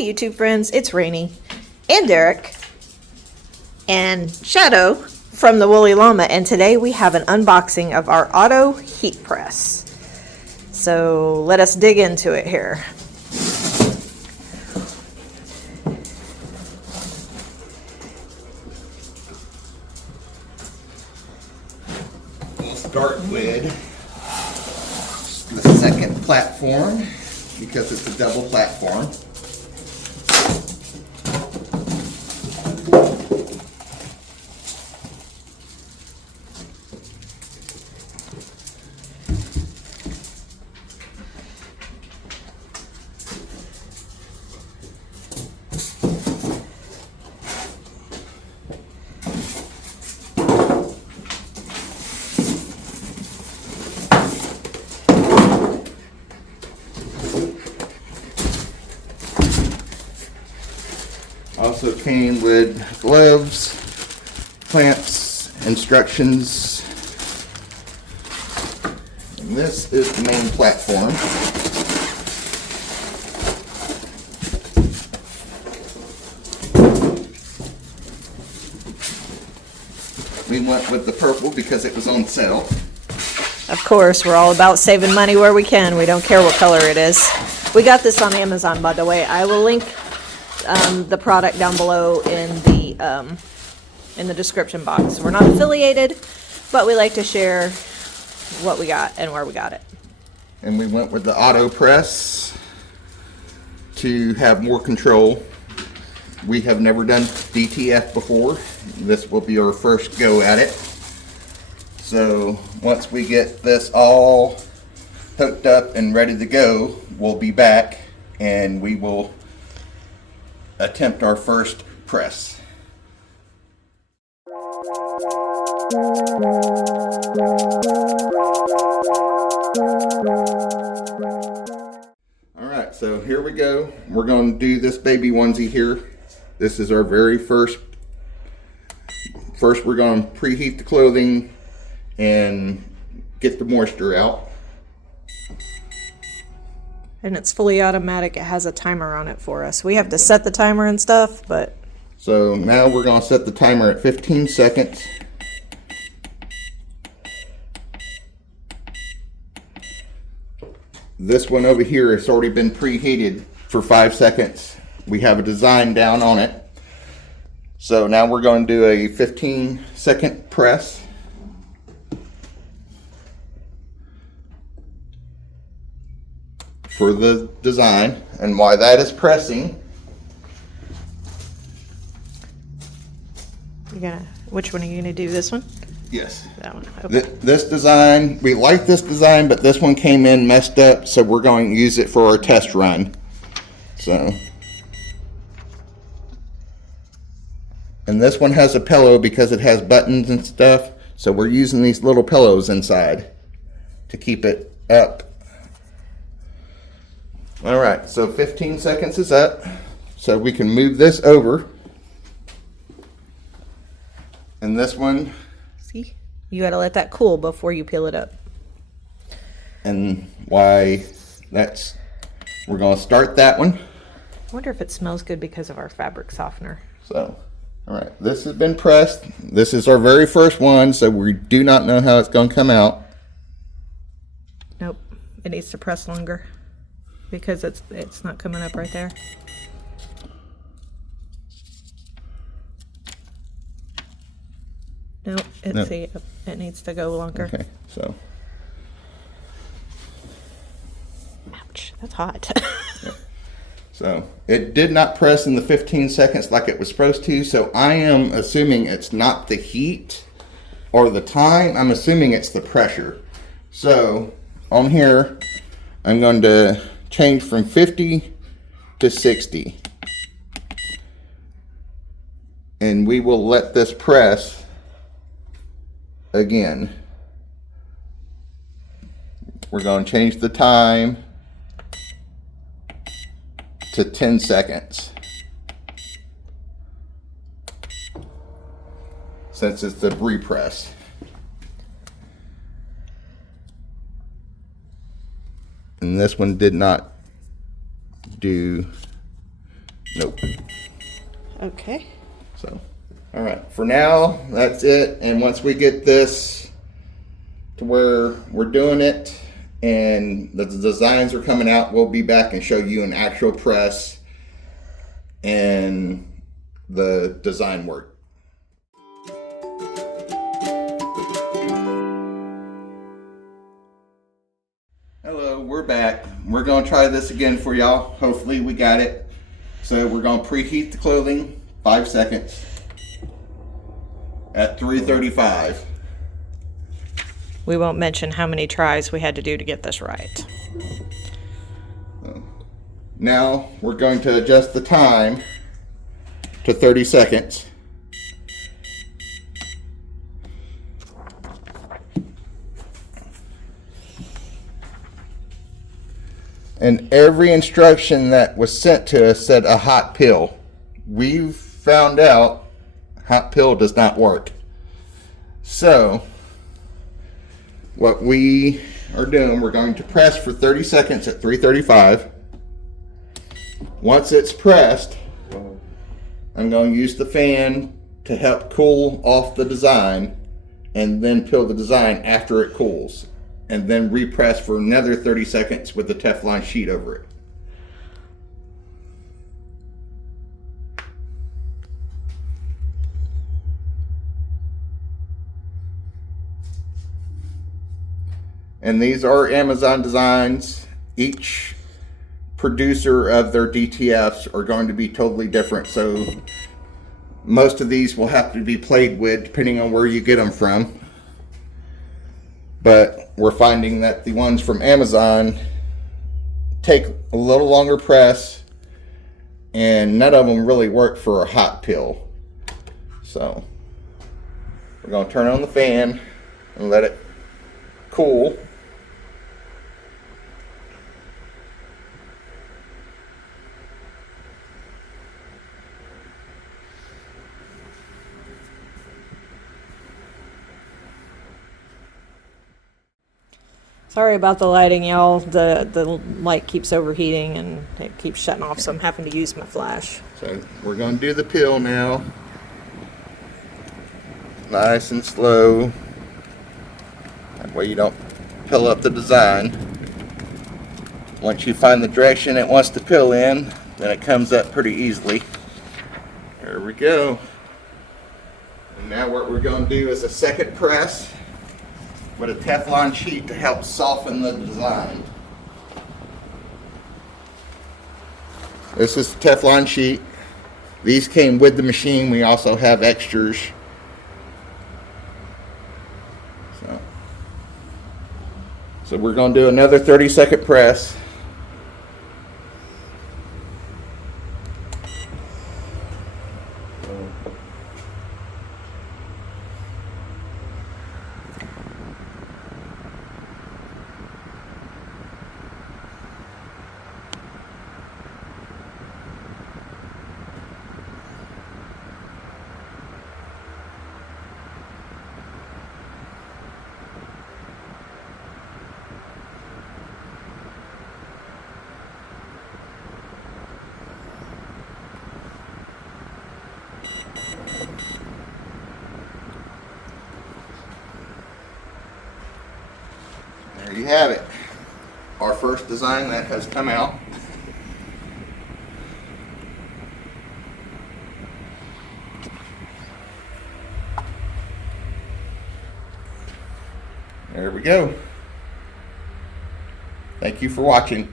YouTube friends, it's Rainey and Derek and Shadow from the Woolly Llama, and today we have an unboxing of our auto heat press. So let us dig into it here. We'll start with the second platform because it's a double platform. Also came with gloves, clamps, instructions, and this is the main platform. We went with the purple because it was on sale. Of course, we're all about saving money where we can. We don't care what color it is. We got this on Amazon, by the way. I will link the product down below in the description box. We're not affiliated, but we like to share what we got and where we got it. And we went with the auto press to have more control. We have never done DTF before. This will be our first go at it. So once we get this all hooked up and ready to go, we'll be back and we will attempt our first press. Alright, so here we go. We're going to do this baby onesie here. This is our very first. First we're going to preheat the clothing and get the moisture out. And it's fully automatic. It has a timer on it for us. We have to set the timer and stuff, but... So now we're going to set the timer at 15 seconds. This one over here has already been preheated for 5 seconds. We have a design down on it. So now we're going to do a 15-second press. For the design, and why that is pressing. Which one are you gonna do? This one? Yes. That one. Okay. This design, we like this design, but this one came in messed up, so we're going to use it for our test run. So, and this one has a pillow because it has buttons and stuff, so we're using these little pillows inside to keep it up. All right, so 15 seconds is up, so we can move this over. And this one. See, you got to let that cool before you peel it up. And why that's, we're going to start that one. I wonder if it smells good because of our fabric softener. So, all right, this has been pressed. This is our very first one, so we do not know how it's going to come out. Nope, it needs to press longer. Because it's not coming up right there. No, see, it needs to go longer. Okay, so. Ouch, that's hot. Yep. So it did not press in the 15 seconds like it was supposed to, so I am assuming it's not the heat or the time, I'm assuming it's the pressure. So on here, I'm going to change from 50 to 60. And we will let this press again. We're going to change the time to 10 seconds. Since it's the repress. And this one did not do Nope. Okay. So, all right. For now, that's it. And once we get this to where we're doing it and the designs are coming out, we'll be back and show you an actual press and the design work. Hello, we're back. We're going to try this again for y'all. Hopefully we got it. So we're going to preheat the clothing 5 seconds at 335. We won't mention how many tries we had to do to get this right. Now we're going to adjust the time to 30 seconds. And every instruction that was sent to us said a hot pill. We've found out hot pill does not work. So what we are doing, we're going to press for 30 seconds at 335. Once it's pressed, I'm going to use the fan to help cool off the design and then peel the design after it cools. And then repress for another 30 seconds with the Teflon sheet over it. And these are Amazon designs. Each producer of their DTFs are going to be totally different. So most of these will have to be played with depending on where you get them from. But we're finding that the ones from Amazon take a little longer press and none of them really work for a hot pill. So we're going to turn on the fan and let it cool. Sorry about the lighting, y'all. The light keeps overheating and it keeps shutting off, so I'm having to use my flash. So we're going to do the peel now. Nice and slow. That way you don't peel up the design. Once you find the direction it wants to peel in, then it comes up pretty easily. There we go. And now what we're going to do is a second press with a Teflon sheet to help soften the design. This is the Teflon sheet. These came with the machine. We also have extras. So we're going to do another 30-second press. There you have it. Our first design that has come out. There we go. Thank you for watching.